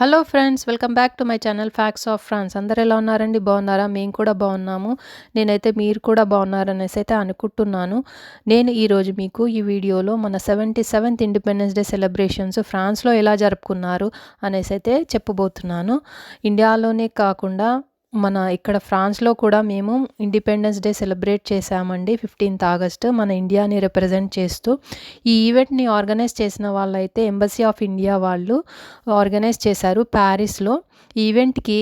Hello friends, welcome back to my channel facts of France. అందరు ఎలా ఉన్నారండి? బాగున్నారా? మేము కూడా బాగున్నాము. నేనైతే మీరు కూడా బాగున్నారనేసి అయితే అనుకుంటున్నాను. నేను ఈరోజు మీకు ఈ వీడియోలో మన 77th ఇండిపెండెన్స్ డే సెలబ్రేషన్స్ ఫ్రాన్స్లో ఎలా జరుపుకున్నారు అనేసి అయితే చెప్పబోతున్నాను. ఇండియాలోనే కాకుండా మన ఇక్కడ ఫ్రాన్స్లో కూడా మేము ఇండిపెండెన్స్ డే సెలబ్రేట్ చేశామండి. 15th ఆగస్ట్ మన ఇండియాని రిప్రజెంట్ చేస్తూ. ఈ ఈవెంట్ని ఆర్గనైజ్ చేసిన వాళ్ళైతే ఎంబసీ ఆఫ్ ఇండియా వాళ్ళు ఆర్గనైజ్ చేశారు ప్యారిస్లో. ఈ ఈవెంట్కి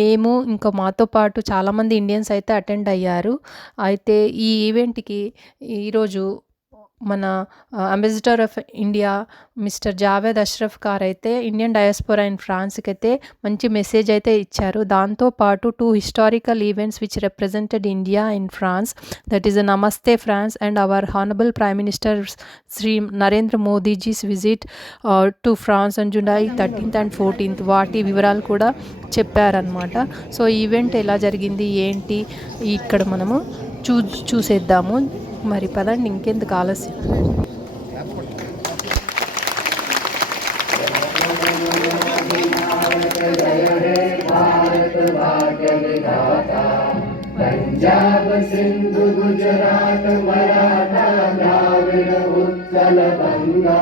మేము ఇంకా మాతో పాటు చాలామంది ఇండియన్స్ అయితే అటెండ్ అయ్యారు. అయితే ఈ ఈవెంట్కి ఈరోజు మన ambassador of India mister Javed Ashraf గారు అయితే ఇండియన్ డయాస్పోరా ఇన్ ఫ్రాన్స్కి అయితే మంచి మెసేజ్ అయితే ఇచ్చారు. దాంతోపాటు 2 historical events which represented India in France, that is Namaste France and our honourable prime minister Shri Narendra Modiji's visit to France on July 13th and 14th వాటి వివరాలు కూడా చెప్పారనమాట. సో ఈవెంట్ ఎలా జరిగింది ఏంటి ఇక్కడ మనము చూసేద్దాము. మరి పదండి, ఇంకెందుకు ఆలస్యం. పంజాబ్ సింధు గుజరాత్ మరాఠా ద్రావిడ ఉత్కల బంగా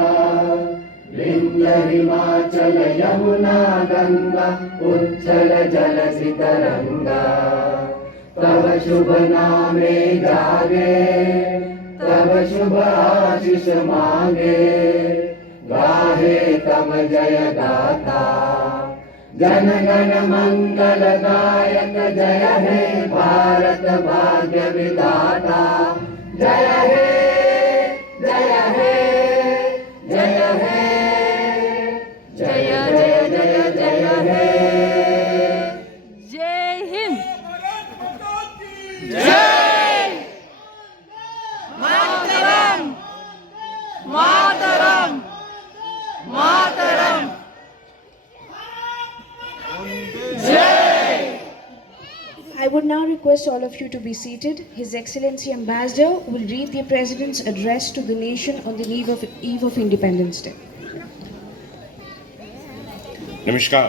వింధ్య హిమాచల యమునా గంగా ఉజ్జల జలసి తరంగా तब शुभ नामे जागे तब शुभ आशीष मांगे गाहे तब जय गाथा जन गण मंगल दायक जय हे भारत भाग्य विधाता जय हे जय हे जय हे जय जय जय जय हे I would now request all of you to be seated. His Excellency Ambassador will read the President's address to the nation on the eve of Independence Day. Namaskar.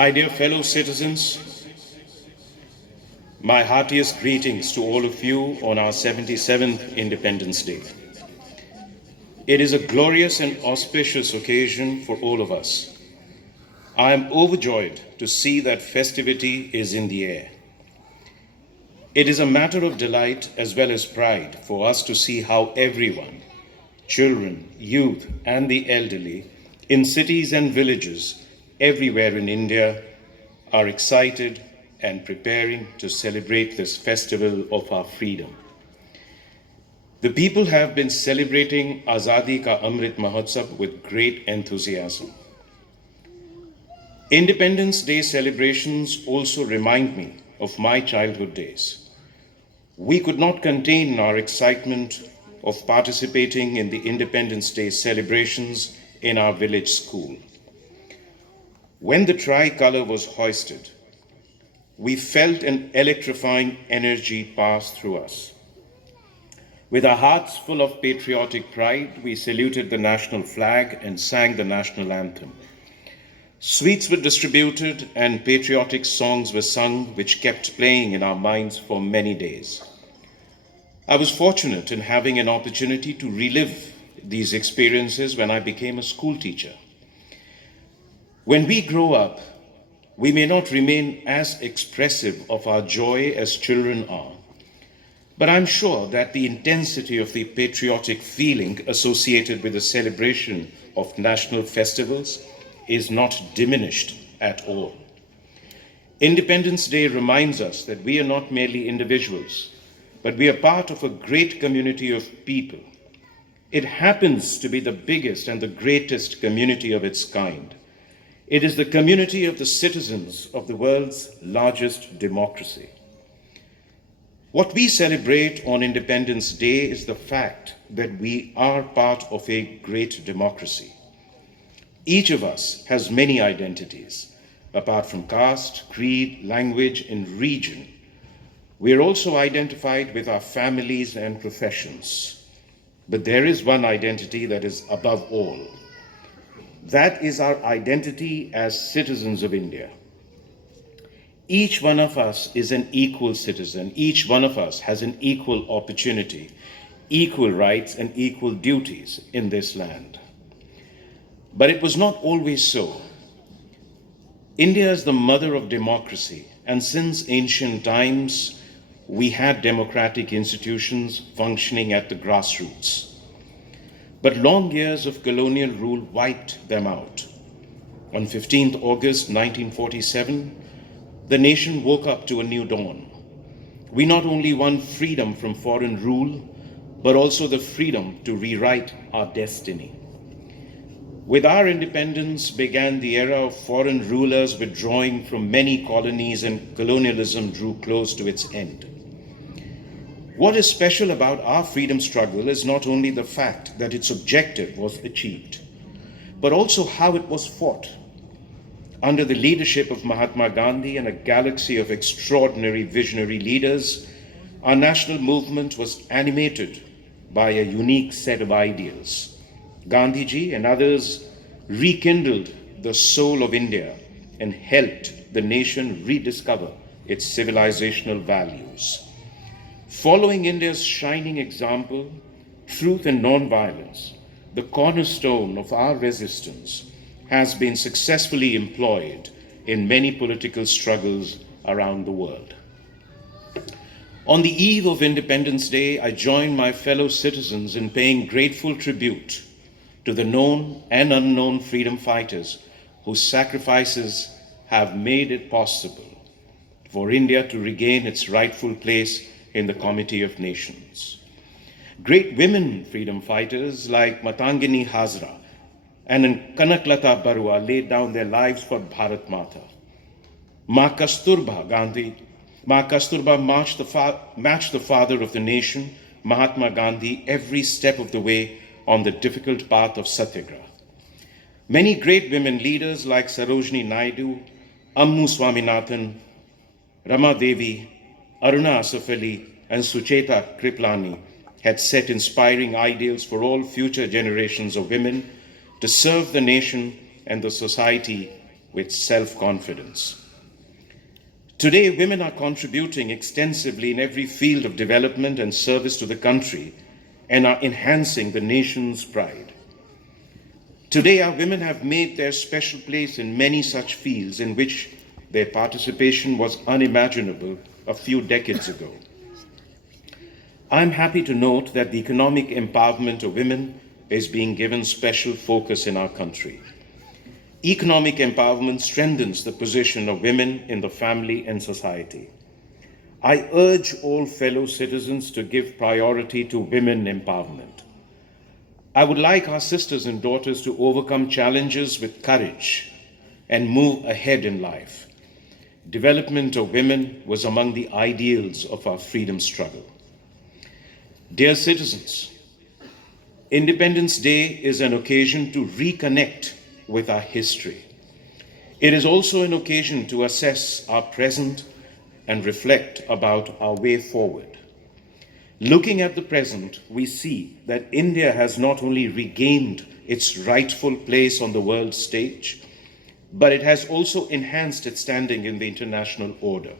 My dear fellow citizens, my heartiest greetings to all of you on our 77th Independence Day. It is a glorious and auspicious occasion for all of us. I am overjoyed to see that festivity is in the air. It is a matter of delight as well as pride for us to see how everyone, children, youth, and the elderly, in cities and villages everywhere in India, are excited and preparing to celebrate this festival of our freedom. The people have been celebrating Azadi Ka Amrit Mahotsav with great enthusiasm. Independence Day celebrations also remind me of my childhood days. We could not contain our excitement of participating in the Independence Day celebrations in our village school. When the tricolor was hoisted, we felt an electrifying energy pass through us. With our hearts full of patriotic pride, we saluted the national flag and sang the national anthem. Sweets were distributed and patriotic songs were sung, which kept playing in our minds for many days. I was fortunate in having an opportunity to relive these experiences when I became a school teacher. When we grow up, we may not remain as expressive of our joy as children are, but I'm sure that the intensity of the patriotic feeling associated with the celebration of national festivals is not diminished at all. Independence Day reminds us that we are not merely individuals, but we are part of a great community of people. It happens to be the biggest and the greatest community of its kind. It is the community of the citizens of the world's largest democracy. What we celebrate on Independence Day is the fact that we are part of a great democracy. Each of us has many identities, apart from caste, creed, language, and region. We are also identified with our families and professions. But there is one identity that is above all. That is our identity as citizens of India. Each one of us is an equal citizen. Each one of us has an equal opportunity, equal rights, and equal duties in this land. But it was not always so. India is the mother of democracy, and since ancient times, we had democratic institutions functioning at the grassroots. But long years of colonial rule wiped them out. On 15th August 1947, the nation woke up to a new dawn. We not only won freedom from foreign rule, but also the freedom to rewrite our destiny. With our independence began the era of foreign rulers withdrawing from many colonies, and colonialism drew close to its end. What is special about our freedom struggle is not only the fact that its objective was achieved, but also how it was fought. Under the leadership of Mahatma Gandhi and a galaxy of extraordinary visionary leaders, our national movement was animated by a unique set of ideals. Gandhiji and others rekindled the soul of India and helped the nation rediscover its civilizational values. Following India's shining example, truth and nonviolence, the cornerstone of our resistance, has been successfully employed in many political struggles around the world. On the eve of Independence Day, I join my fellow citizens in paying grateful tribute to the known and unknown freedom fighters whose sacrifices have made it possible for India to regain its rightful place in the Committee of Nations. Great women freedom fighters like Matangini Hazra and Kanaklata Barua laid down their lives for Bharat Mata. Ma Kasturba matched the father of the nation, Mahatma Gandhi, every step of the way on the difficult path of Satyagraha. Many great women leaders like Sarojini Naidu, Ammu Swaminathan, Rama Devi, Aruna Asaf Ali, and Sucheta Kriplani had set inspiring ideals for all future generations of women to serve the nation and the society with self-confidence. Today, women are contributing extensively in every field of development and service to the country and are enhancing the nation's pride. Today, our women have made their special place in many such fields in which their participation was unimaginable a few decades ago. I'm happy to note that the economic empowerment of women is being given special focus in our country. Economic empowerment strengthens the position of women in the family and society. I urge all fellow citizens to give priority to women empowerment. I would like our sisters and daughters to overcome challenges with courage and move ahead in life. Development of women was among the ideals of our freedom struggle. Dear citizens, Independence Day is an occasion to reconnect with our history. It is also an occasion to assess our present and reflect about our way forward. Looking at the present, we see that India has not only regained its rightful place on the world stage, but it has also enhanced its standing in the international order.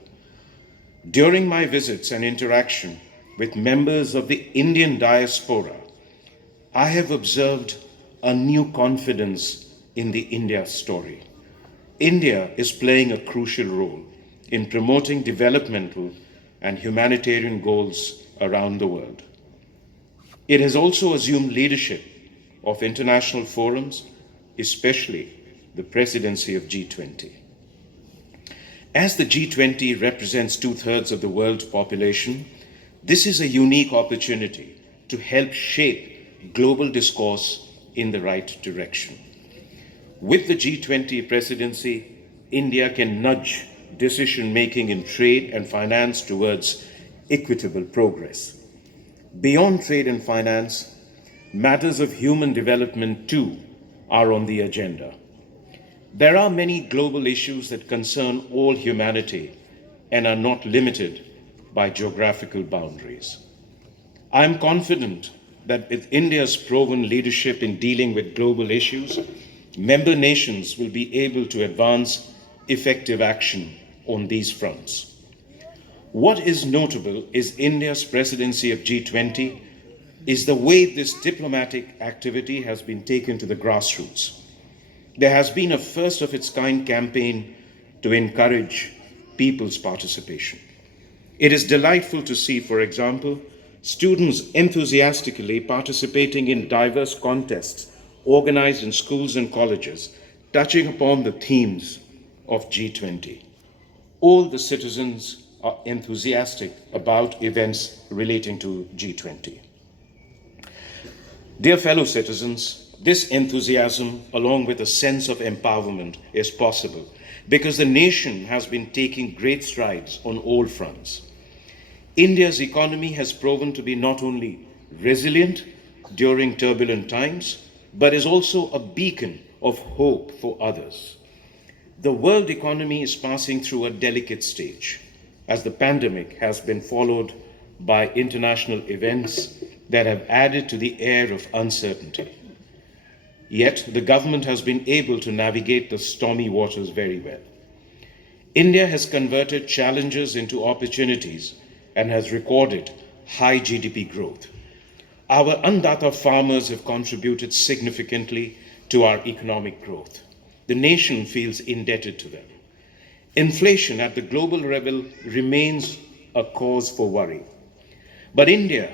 During my visits and interaction with members of the Indian diaspora, I have observed a new confidence in the India story. India is playing a crucial role in promoting developmental and humanitarian goals around the world. It has also assumed leadership of international forums, especially the presidency of G20. As the G20 represents 2/3 of the world's population, this is a unique opportunity to help shape global discourse in the right direction. With the G20 presidency, India can nudge decision-making in trade and finance towards equitable progress. Beyond trade and finance, matters of human development too are on the agenda. There are many global issues that concern all humanity and are not limited by geographical boundaries. I am confident that with India's proven leadership in dealing with global issues, member nations will be able to advance effective action on these fronts. What is notable is India's presidency of G20 is the way this diplomatic activity has been taken to the grassroots. There has been a first of its kind campaign to encourage people's participation. It is delightful to see, for example, students enthusiastically participating in diverse contests organized in schools and colleges, touching upon the themes of G20. All the citizens are enthusiastic about events relating to G20. Dear fellow citizens, this enthusiasm, along with a sense of empowerment, is possible because the nation has been taking great strides on all fronts. India's economy has proven to be not only resilient during turbulent times, but is also a beacon of hope for others. The world economy is passing through a delicate stage, as the pandemic has been followed by international events that have added to the air of uncertainty. Yet, the government has been able to navigate the stormy waters very well. India has converted challenges into opportunities and has recorded high GDP growth. Our Annadata farmers have contributed significantly to our economic growth. The nation feels indebted to them. Inflation at the global level remains a cause for worry. But India,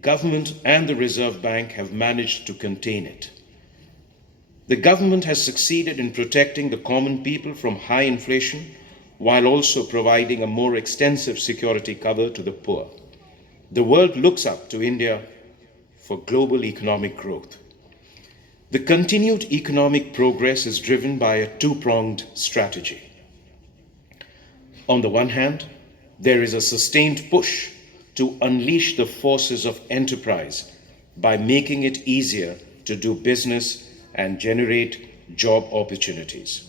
government and the Reserve Bank have managed to contain it. The government has succeeded in protecting the common people from high inflation while also providing a more extensive security cover to the poor. The world looks up to India for global economic growth. The continued economic progress is driven by a two-pronged strategy. On the one hand, there is a sustained push to unleash the forces of enterprise by making it easier to do business and generate job opportunities.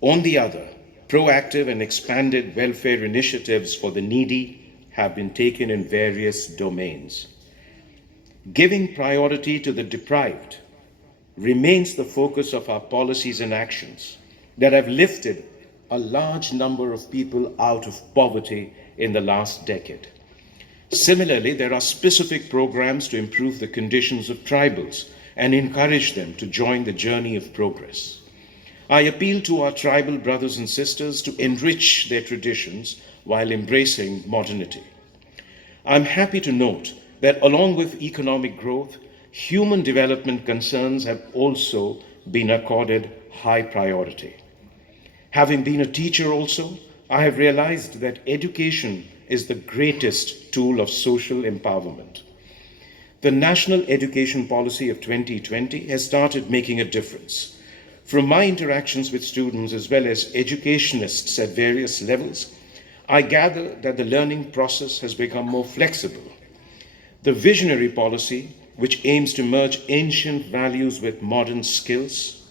On the other, proactive and expanded welfare initiatives for the needy have been taken in various domains. Giving priority to the deprived remains the focus of our policies and actions that have lifted a large number of people out of poverty in the last decade. Similarly, there are specific programs to improve the conditions of tribals and encourage them to join the journey of progress. I appeal to our tribal brothers and sisters to enrich their traditions while embracing modernity. I'm happy to note that along with economic growth, human development concerns have also been accorded high priority. Having been a teacher also, I have realized that education is the greatest tool of social empowerment. The National Education Policy of 2020 has started making a difference. From my interactions with students as well as educationists at various levels, I gather that the learning process has become more flexible. The visionary policy, which aims to merge ancient values with modern skills,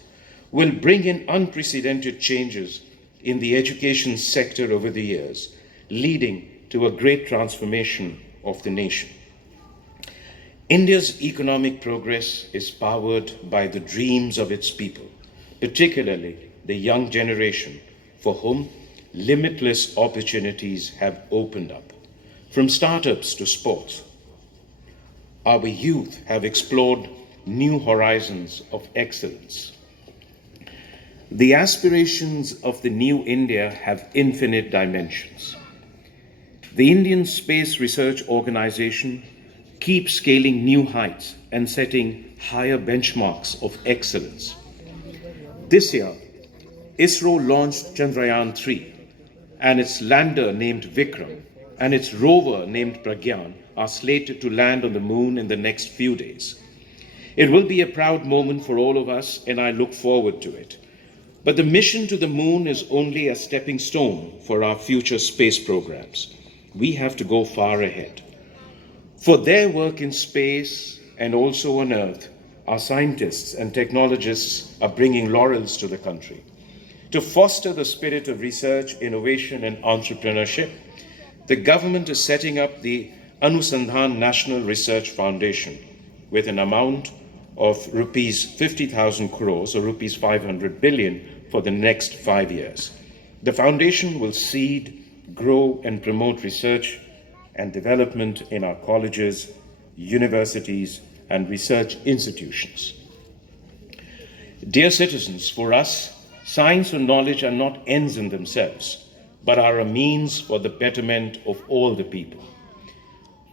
will bring in unprecedented changes in the education sector over the years, leading to a great transformation of the nation. India's economic progress is powered by the dreams of its people, particularly the young generation, for whom limitless opportunities have opened up. From startups to sports, our youth have explored new horizons of excellence. The aspirations of the new India have infinite dimensions. The Indian Space Research Organization keeps scaling new heights and setting higher benchmarks of excellence. This year, ISRO launched Chandrayaan-3, and its lander named Vikram and its rover named Pragyan are slated to land on the moon in the next few days. It will be a proud moment for all of us, and I look forward to it. But the mission to the moon is only a stepping stone for our future space programs. We have to go far ahead. For their work in space and also on Earth, our scientists and technologists are bringing laurels to the country. To foster the spirit of research, innovation, and entrepreneurship, the government is setting up the Anusandhan National Research Foundation with an amount of rupees 50,000 crores or rupees 500 billion for the next 5 years. The foundation will seed, grow, and promote research and development in our colleges, universities, and research institutions. Dear citizens, for us, science and knowledge are not ends in themselves, but are a means for the betterment of all the people.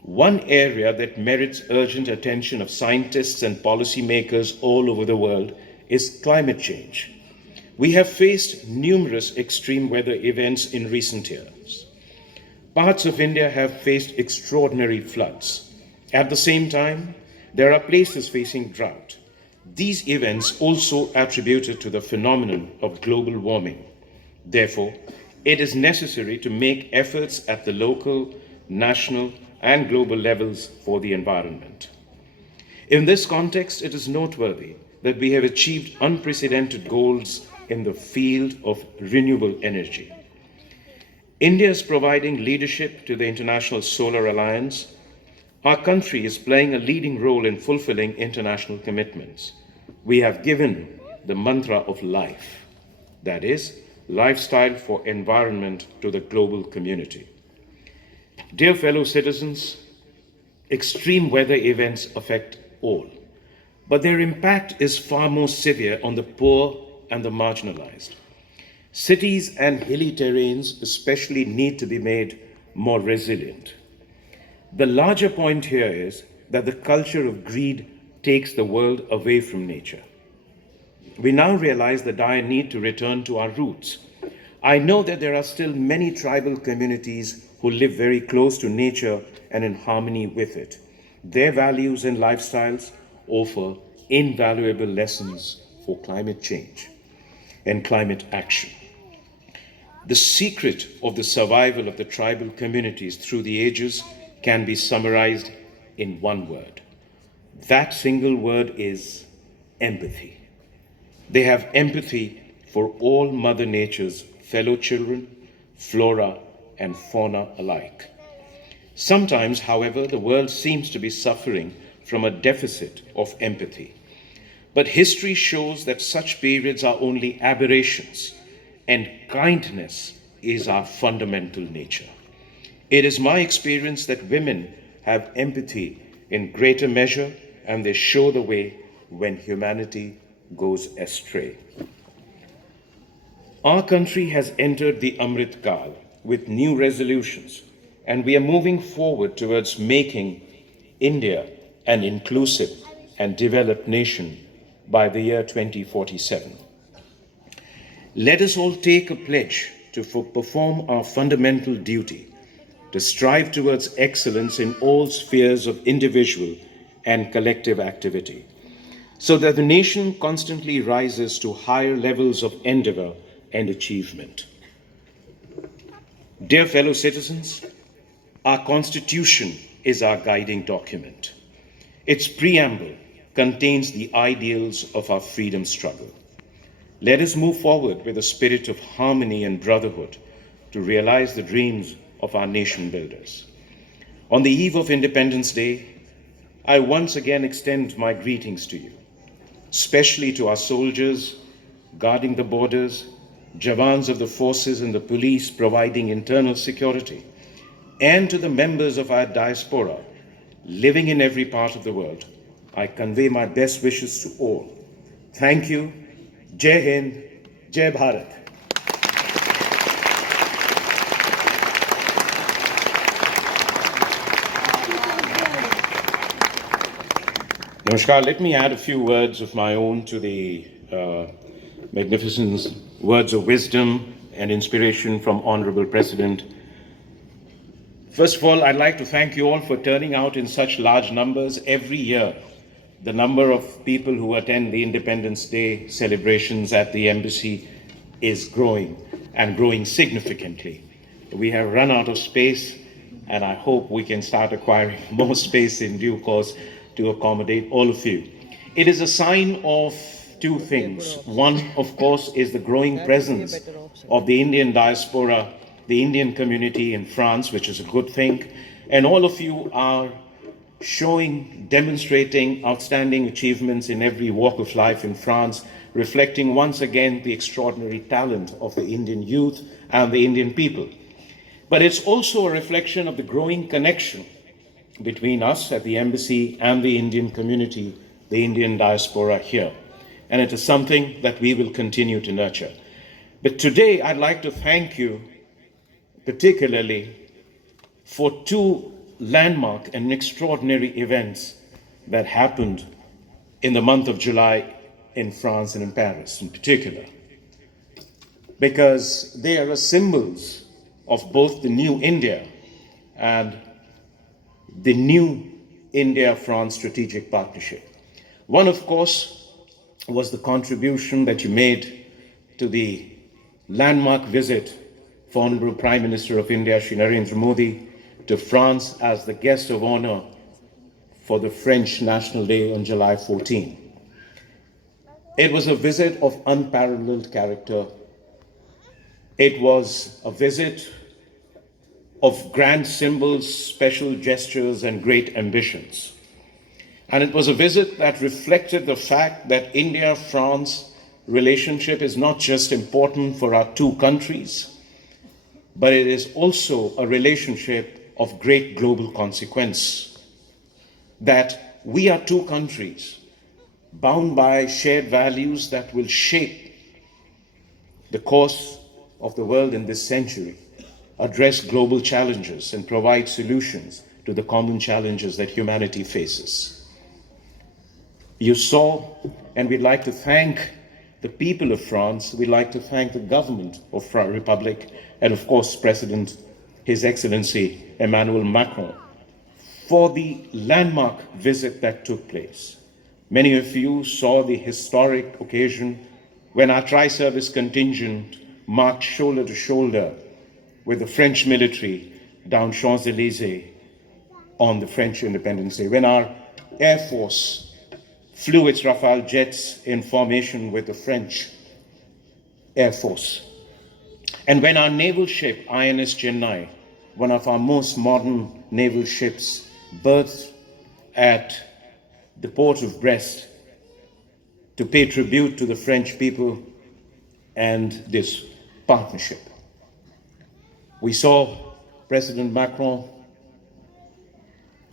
One area that merits urgent attention of scientists and policymakers all over the world is climate change. We have faced numerous extreme weather events in recent years. Parts of India have faced extraordinary floods. At the same time, there are places facing drought. These events also attributed to the phenomenon of global warming. Therefore, it is necessary to make efforts at the local, national, and global levels for the environment. In this context, it is noteworthy that we have achieved unprecedented goals in the field of renewable energy. India is providing leadership to the International Solar Alliance. Our country is playing a leading role in fulfilling international commitments. We have given the mantra of life, that is, lifestyle for environment, to the global community. Dear fellow citizens, extreme weather events affect all, but their impact is far more severe on the poor and the marginalized. Cities and hilly terrains especially need to be made more resilient. The larger point here is that the culture of greed takes the world away from nature. We now realize the dire need to return to our roots. I know that there are still many tribal communities who live very close to nature and in harmony with it. Their values and lifestyles offer invaluable lessons for climate change and climate action. The secret of the survival of the tribal communities through the ages can be summarized in one word. That single word is empathy. They have empathy for all Mother Nature's fellow children, flora and fauna alike. Sometimes, however, the world seems to be suffering from a deficit of empathy. But history shows that such periods are only aberrations, and kindness is our fundamental nature. It is my experience that women have empathy in greater measure, and they show the way when humanity goes astray. Our country has entered the Amrit Kal with new resolutions, and we are moving forward towards making India an inclusive and developed nation by the year 2047. Let us all take a pledge to perform our fundamental duty, to strive towards excellence in all spheres of individual and collective activity, so that the nation constantly rises to higher levels of endeavor and achievement. Dear fellow citizens, our Constitution is our guiding document. Its preamble contains the ideals of our freedom struggle. Let us move forward with a spirit of harmony and brotherhood to realize the dreams of our nation builders. On the eve of Independence Day, I once again extend my greetings to you, especially to our soldiers guarding the borders, Jawans of the forces and the police providing internal security, and to the members of our diaspora living in every part of the world. I convey my best wishes to all. Thank you. Jai Hind, Jai Bharat. Namaskar. Let me add a few words of my own to the magnificent words of wisdom and inspiration from Honorable President. First of all, I'd like to thank you all for turning out in such large numbers every year. The number of people who attend the Independence Day celebrations at the embassy is growing and growing significantly. We have run out of space, and I hope we can start acquiring more space in due course to accommodate all of you. It is a sign of two things. One, of course, is the growing presence of the Indian diaspora, the Indian community in France, which is a good thing. And all of you are demonstrating outstanding achievements in every walk of life in France, reflecting once again the extraordinary talent of the Indian youth and the Indian people. But it's also a reflection of the growing connection between us at the embassy and the Indian community, the Indian diaspora here. And it is something that we will continue to nurture. But today I'd like to thank you particularly for two landmark and extraordinary events that happened in the month of July in France and in Paris in particular, because they are symbols of both the new India and the new India-France strategic partnership. One, of course, was the contribution that you made to the landmark visit for Honorable Prime Minister of India, Shri Narendra Modi, to France as the guest of honor for the French National Day on July 14. It was a visit of unparalleled character. It was a visit of grand symbols, special gestures, and great ambitions. And it was a visit that reflected the fact that India-France relationship is not just important for our two countries, but it is also a relationship of great global consequence. That we are two countries bound by shared values that will shape the course of the world in this century, address global challenges, and provide solutions to the common challenges that humanity faces. You saw, and we'd like to thank the people of France, we'd like to thank the government of the Republic, and of course, President, His Excellency Emmanuel Macron, for the landmark visit that took place. Many of you saw the historic occasion when our tri-service contingent marched shoulder to shoulder with the French military down Champs-Élysées on the French Independence Day, when our Air Force flew its Rafale jets in formation with the French Air Force, and when our naval ship INS Chennai, one of our most modern naval ships, berthed at the port of Brest to pay tribute to the French people and this partnership. We saw President Macron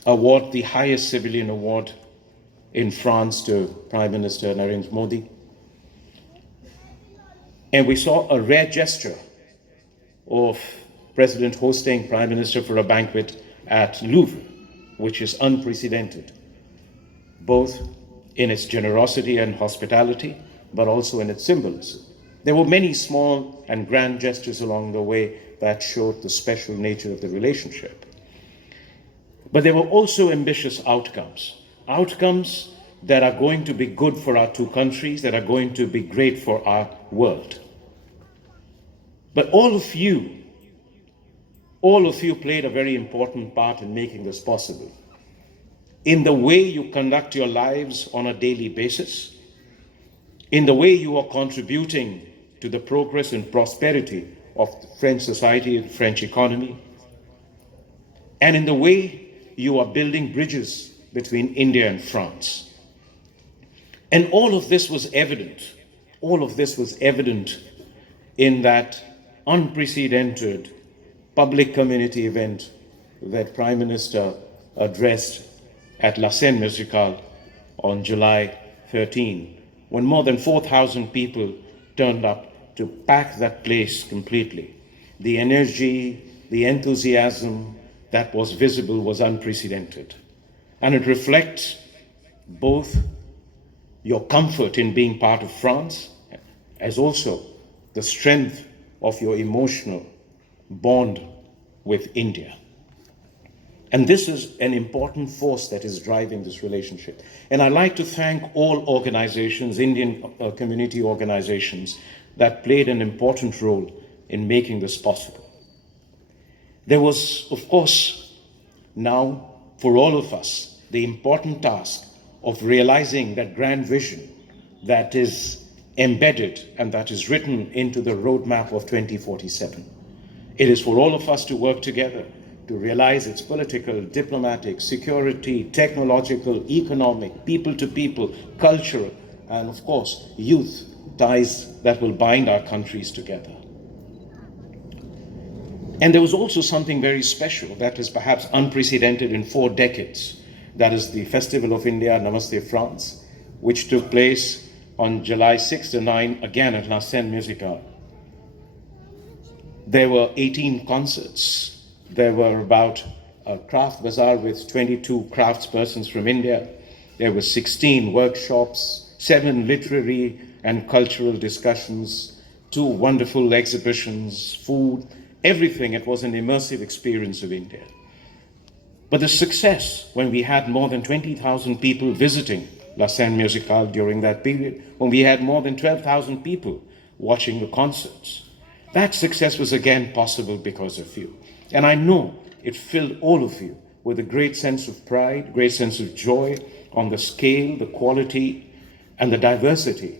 award the highest civilian award in France to Prime Minister Narendra Modi. And we saw a rare gesture of President hosting Prime Minister for a banquet at Louvre, which is unprecedented, both in its generosity and hospitality, but also in its symbolism. There were many small and grand gestures along the way that showed the special nature of the relationship. But there were also ambitious outcomes that are going to be good for our two countries, that are going to be great for our world. But all of you played a very important part in making this possible. In the way you conduct your lives on a daily basis, in the way you are contributing to the progress and prosperity of the French society and French economy, and in the way you are building bridges between India and France. And all of this was evident in that unprecedented public community event that Prime Minister addressed at La Scène Musicale on July 13, when more than 4,000 people turned up to pack that place completely. The energy, the enthusiasm that was visible was unprecedented. And it reflects both your comfort in being part of France, as also the strength of your emotional bond with India. And this is an important force that is driving this relationship. And I'd like to thank all organizations, Indian community organizations, that played an important role in making this possible. There was, of course, now for all of us, the important task of realizing that grand vision that is embedded and that is written into the roadmap of 2047. It is for all of us to work together to realize its political, diplomatic, security, technological, economic, people-to-people, cultural, and of course, youth ties that will bind our countries together. And there was also something very special that is perhaps unprecedented in 4 decades. That is the Festival of India, Namaste France, which took place on July 6 to 9, again at La Scène Musicale. There were 18 concerts. There were about a craft bazaar with 22 craftspersons from India. There were 16 workshops, 7 literary and cultural discussions, 2 wonderful exhibitions, food, everything. It was an immersive experience of India. But the success, when we had more than 20,000 people visiting La Scène Musicale during that period, when we had more than 12,000 people watching the concerts, that success was again possible because of you. And I know it filled all of you with a great sense of pride, great sense of joy on the scale, the quality, and the diversity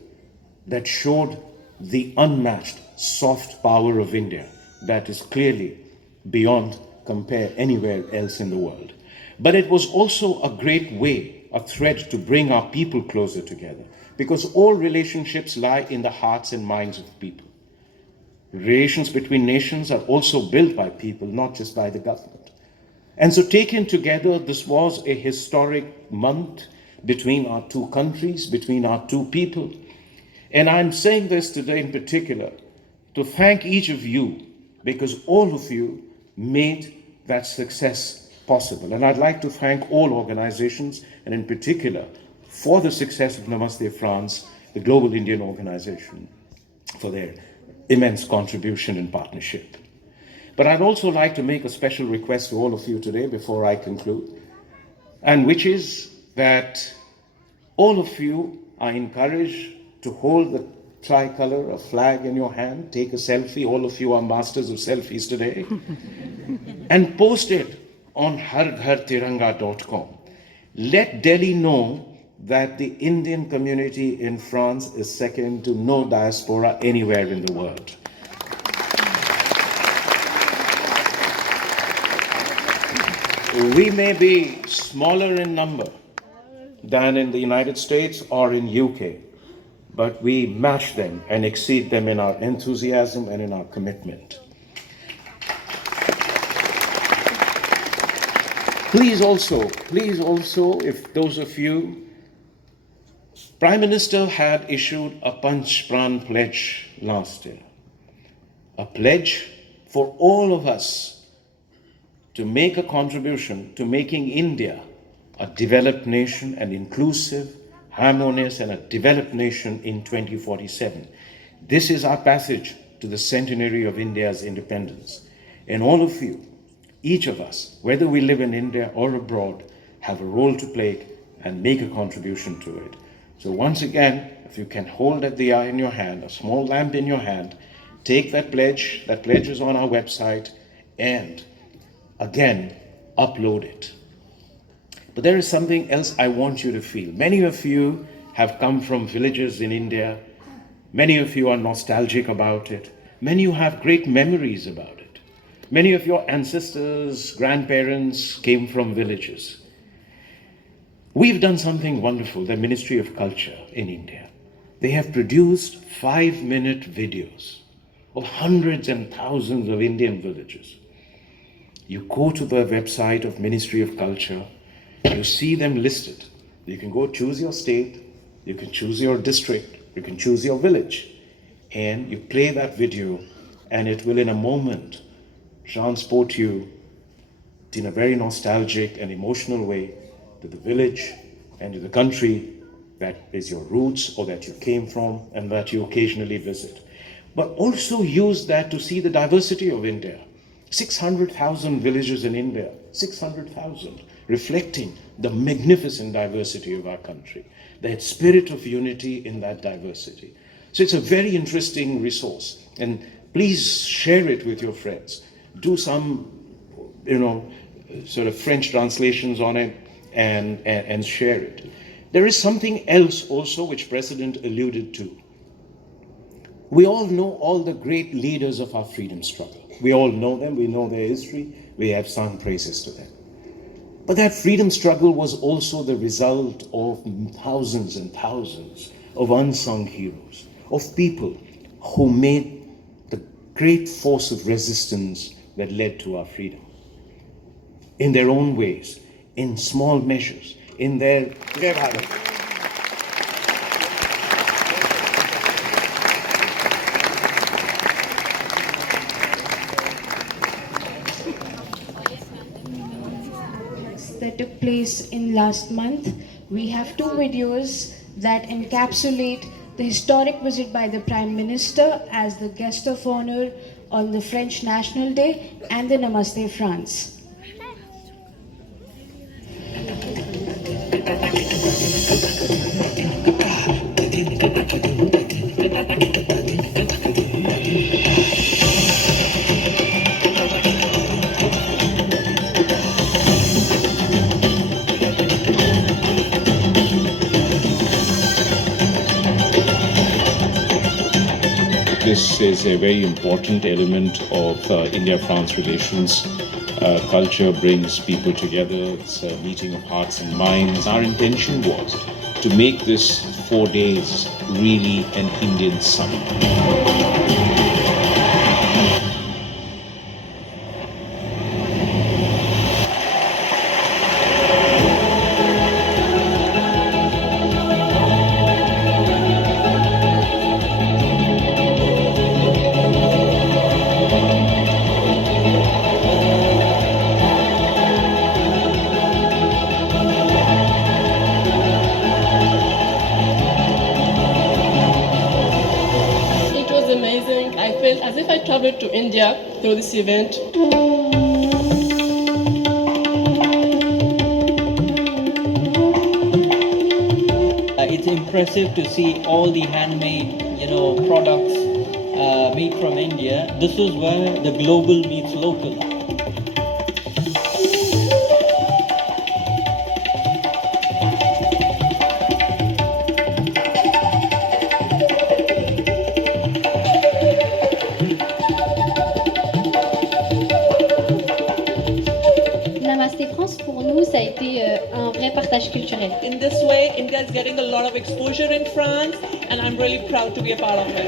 that showed the unmatched soft power of India that is clearly beyond compare anywhere else in the world. But it was also a great way, a thread to bring our people closer together, because all relationships lie in the hearts and minds of people. Relations between nations are also built by people, not just by the government. And so taken together, this was a historic month between our 2 countries, between our 2 people. And I'm saying this today in particular to thank each of you, because all of you made that success possible. And I'd like to thank all organizations, and in particular for the success of Namaste France, the Global Indian Organization, for their immense contribution and partnership. But I'd also like to make a special request to all of you today before I conclude, and which is that all of you are encouraged to hold the tricolor, a flag in your hand, take a selfie. All of you are masters of selfies today, and post it on harghartiranga.com. Let Delhi know that the Indian community in France is second to no diaspora anywhere in the world. We may be smaller in number than in the United States or in UK, but we match them and exceed them in our enthusiasm and in our commitment. Please also, if those of you, Prime Minister had issued a Panch Pran pledge last year, a pledge for all of us to make a contribution to making India a developed nation, an inclusive, harmonious, and a developed nation in 2047. This is our passage to the centenary of India's independence. And all of you, each of us, whether we live in India or abroad, have a role to play and make a contribution to it. So once again, if you can hold at the eye in your hand, a small lamp in your hand, take that pledge. That pledge is on our website, and again, upload it. But there is something else I want you to feel. Many of you have come from villages in India. Many of you are nostalgic about it. Many of you have great memories about it. Many of your ancestors, grandparents came from villages. We've done something wonderful, the Ministry of Culture in India. They have produced 5-minute videos of hundreds and thousands of Indian villages. You go to the website of Ministry of Culture, you see them listed. You can go choose your state, you can choose your district, you can choose your village, and you play that video, and it will in a moment transport you in a very nostalgic and emotional way to the village and to the country that is your roots or that you came from and that you occasionally visit. But also use that to see the diversity of India. 600,000 villages in India, 600,000, reflecting the magnificent diversity of our country, that spirit of unity in that diversity. So it's a very interesting resource, and please share it with your friends. Do some, sort of French translations on it and share it. There is something else also which President alluded to. We all know all the great leaders of our freedom struggle. We all know them, we know their history, we have sung praises to them. But that freedom struggle was also the result of thousands and thousands of unsung heroes, of people who made the great force of resistance that led to our freedom. In their own ways, in small measures, in their... That took place in last month. We have two videos that encapsulate the historic visit by the Prime Minister as the guest of honor on the French National Day and the Namaste France. This is a very important element of India-France relations. Culture brings people together. It's a meeting of hearts and minds. Our intention was to make this 4 days really an Indian summit. Amazing. I felt as if I traveled to India through this event. It's impressive to see all the handmade, products made from India. This is where the global meets local. Namaste France, pour nous, ça a été un vrai partage culturel. In this way, India is getting a lot of exposure in France, and I'm really proud to be a part of it.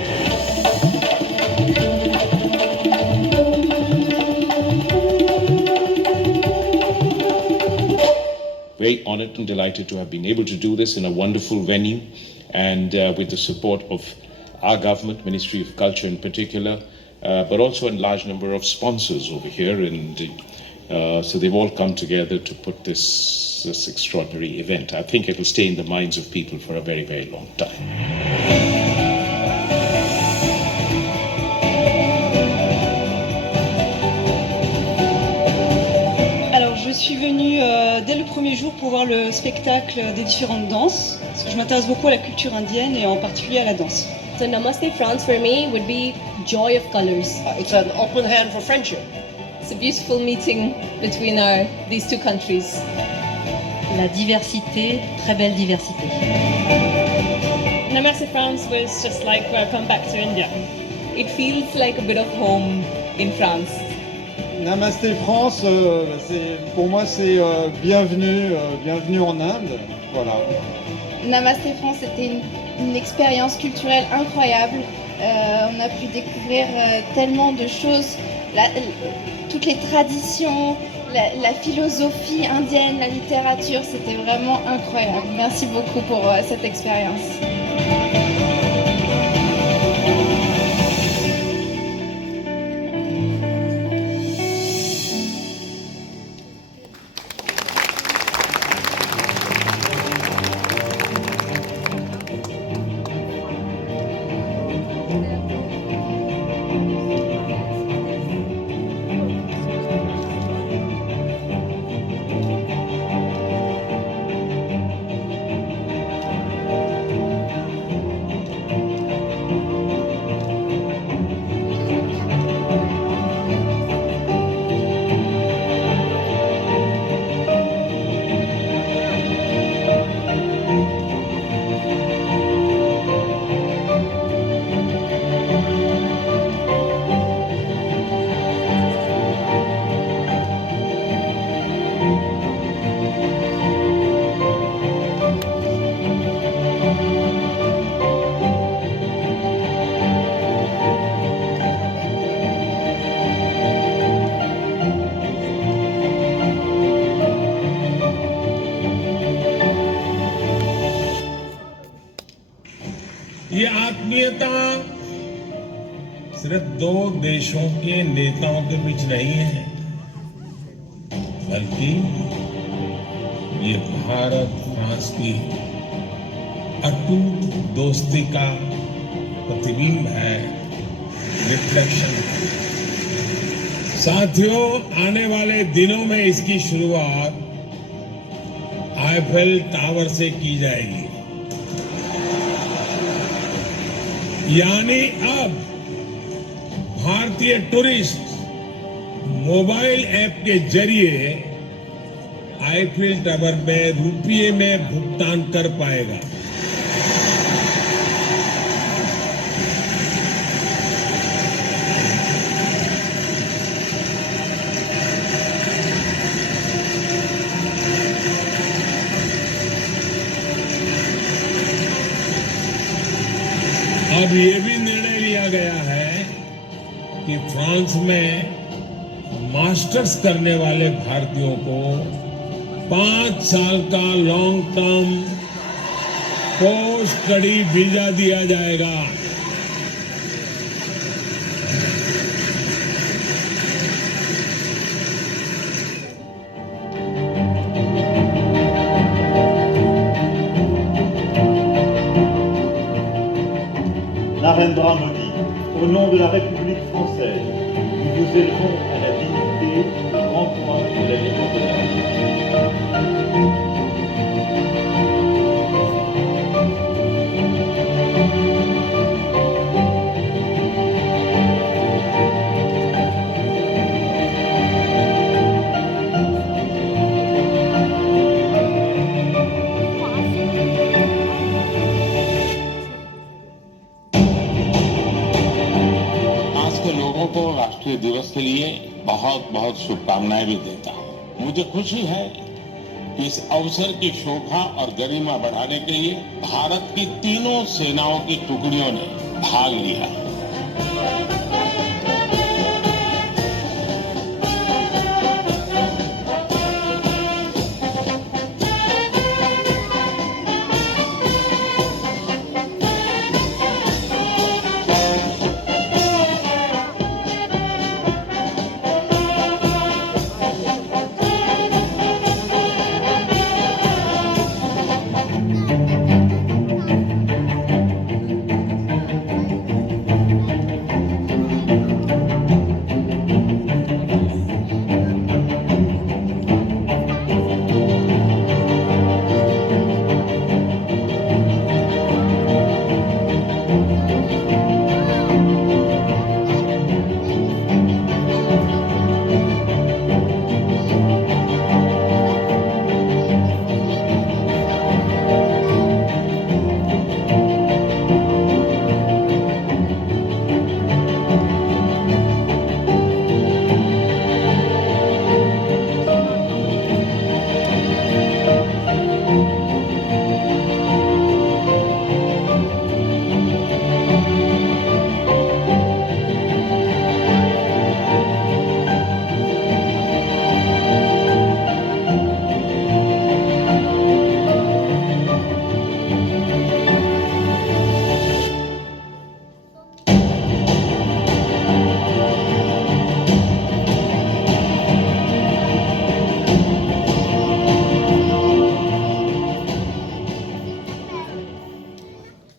Very honored and delighted to have been able to do this in a wonderful venue and with the support of our government, Ministry of Culture in particular, but also a large number of sponsors over here. And so they've all come together to put this extraordinary event. I think it will stay in the minds of people for a very, very long time. Je suis venue dès le premier jour pour voir le spectacle des différentes danses, parce que je m'intéresse beaucoup à la culture indienne et en particulier à la danse. So Namaste France for me would be joy of colors. It's an open hand for friendship. It's a beautiful meeting between these two countries. La diversité, très belle diversité. Namaste France was just like welcome back to India. It feels like a bit of home in France. Namaste France, pour moi c'est bienvenue en Inde, voilà. Namaste France, c'était une expérience culturelle incroyable. On a pu découvrir tellement de choses, toutes les traditions, la philosophie indienne, la littérature, c'était vraiment incroyable. Merci beaucoup pour cette expérience. ये आत्मीयता सिर्फ दो देशों के नेताओं के बीच नहीं है, बल्कि ये भारत फ्रांस की अटूट दोस्ती का प्रतिबिंब है, रिफ्लेक्शन है। साथियों, आने वाले दिनों में इसकी शुरुआत आईफेल टावर से की जाएगी। यानी अब भारतीय टूरिस्ट मोबाइल ऐप के जरिए आईफेल टावर में रुपये में भुगतान कर पाएगा। अब ये भी निर्णय लिया गया है कि फ्रांस में मास्टर्स करने वाले भारतीयों को 5 साल का long term post study visa दिया जाएगा। Narendra Modi, au nom de la République française, nous vous élevons à la dignité de grand point de la Légion d'honneur. को राष्ट्रीय दिवस के लिए बहुत बहुत शुभकामनाएं भी देता हूं। मुझे खुशी है कि इस अवसर की शोभा और गरिमा बढ़ाने के लिए भारत की तीनों सेनाओं की टुकड़ियों ने भाग लिया।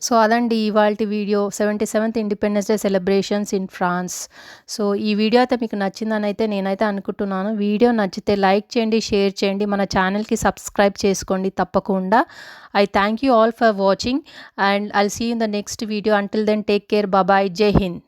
సో అదండి ఇవాల్టి video 77th independence day celebrations in France. So ఈ వీడియో అయితే మీకు నచ్చిందని అయితే నేనైతే అనుకుంటున్నాను. వీడియో నచ్చితే లైక్ చేయండి, షేర్ చేయండి, మన ఛానల్కి సబ్స్క్రైబ్ చేసుకోండి తప్పకుండా. I thank you all for watching and I'll see you in the next video. Until then take care, bye, జై హింద్.